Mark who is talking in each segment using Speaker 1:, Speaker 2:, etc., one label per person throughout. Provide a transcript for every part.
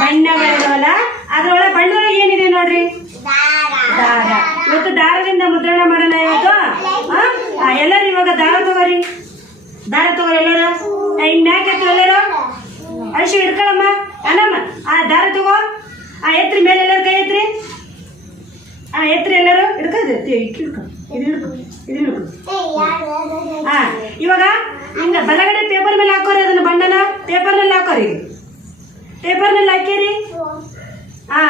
Speaker 1: ಬಣ್ಣಗಳಿದಾವಲ್ಲ ಅದ್ರೊಳಗೆ ಬಣ್ಣ ಏನಿದೆ ನೋಡ್ರಿ? ದಾರ. ಇವತ್ತು ದಾರದಿಂದ ಮುದ್ರಣ ಮಾಡೋಣ ಇವತ್ತು? ಎಲ್ಲರೂ ಇವಾಗ ದಾರ ತಗೋರಿ. ದಾರ ತಗೋರಿ ಎಲ್ಲರೂ. ಇನ್ ಮ್ಯಾಕ್ ಎತ್ತು ಎಲ್ಲರೂ? ಅಳಿಸಿ ಹಿಡ್ಕೊಳಮ್ಮ. ಅಲ್ಲಮ್ಮ ಆ ದಾರ ತಗೋ. ಆ ಎತ್ರಿ ಮೇಲೆ ಎಲ್ಲರೂ ಕೈ ಎತ್ರಿ. ಆ ಎತ್ರಿ ಎಲ್ಲರೂ. ಹಿಡ್ಕೊ ಇದು ಹಿಡ್ಕೊ. ಇದು ಹಿಡ್ಕೊ. ಇದು ಹಿಡ್ಕೊ. ಹಾ ಇವಾಗ ಹಿಂಗ ಬಲಗಡೆ ಪೇಪರ್ ಮೇಲೆ ಹಾಕೋರಿ ಅದನ್ನ ಬಣ್ಣನ?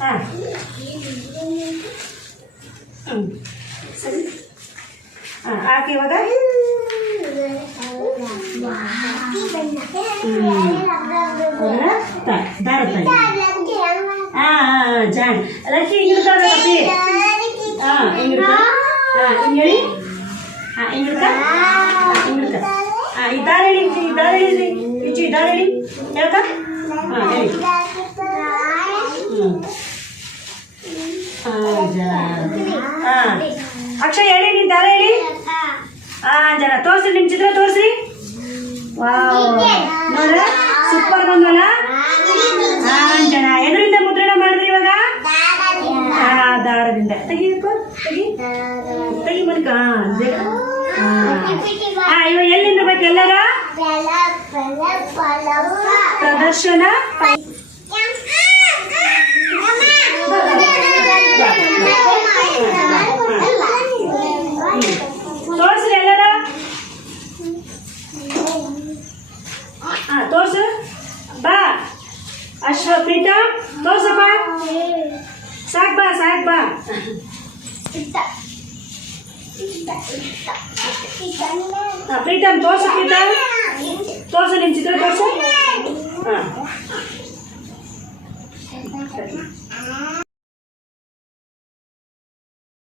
Speaker 1: ಹಾಂ ಹ್ಞೂ ಸರಿ ಹಾಂ ಹಾಕಿ ಇವಾಗ ಅದನ್ನ ತ- ದಾರ ತಾಯಿ ಹಾಂ ಹಾಂ ಜಾಣ್ ಲಕ್ಕಿ ಹಿಂಗಿರ್ತಾವೆ ಕಪ್ಪಿ ಹಾಂ ಹಿಂಗಿರ್ತ ಹಾಂ ಹಿಂಗೆ ಹೇಳಿ ಹಾಂ ಹಿಂಗಿರ್ತ ಹಿಂಗಿರ್ತ ಹಾಂ ಈ ದಾರ ಹೇಳಿ ಈ ದಾರ ಹೇಳಿದ್ರಿ ಈಚೆ ಈ ದಾರ ಹೇಳಿ ಹೇಳ್ಕ ಹಾಂ ಹೇಳಿ ಹ್ಞೂ ಹಾಂ ಜಾಣ್ ಹಾಂ ಅಕ್ಷಯ್ ಹೇಳಿ ನೀನು ದಾರ ಹೇಳಿ. ಆ ಜನ ತೋರಿಸ್ರಿ ನಿಮ್ಮ ಚಿತ್ರ ತೋರಿಸ್ರಿ. ವಾವ್. ನೋಡ್ರ? ಸೂಪರ್ ಬಂದಲ್ಲ ಅಂಜನ ಜನ ಎದರಿಂದ ಮುದ್ರಣ ಮಾಡಿದ್ರಿ ಇವಾಗ? ಆ, ದಾರದಿಂದ. ತೆಗಿಯಪ್ಪ ತೆಗಿ. ತೆಗಿ ಮನಿಕ ಹಾಂ ಇವಾಗ ಎಲ್ಲಿಂದ ಬೇಕು ಎಲ್ಲರ? ಪ್ರದರ್ಶನ. ಅಶ್ವ ಪ್ರೀತಮ್ ತೋರ್ಸಪ್ಪ ಸಾಕ್ ಬಾ ಸಾಕ್ ಬಾ ಹಾಂ ಪ್ರೀತಮ್ ತೋರ್ಸು ಪ್ರೀತಮ್ ತೋರ್ಸು ನಿಮ್ಮ ಚಿತ್ರ ತೋರ್ಸು ಹಾಂ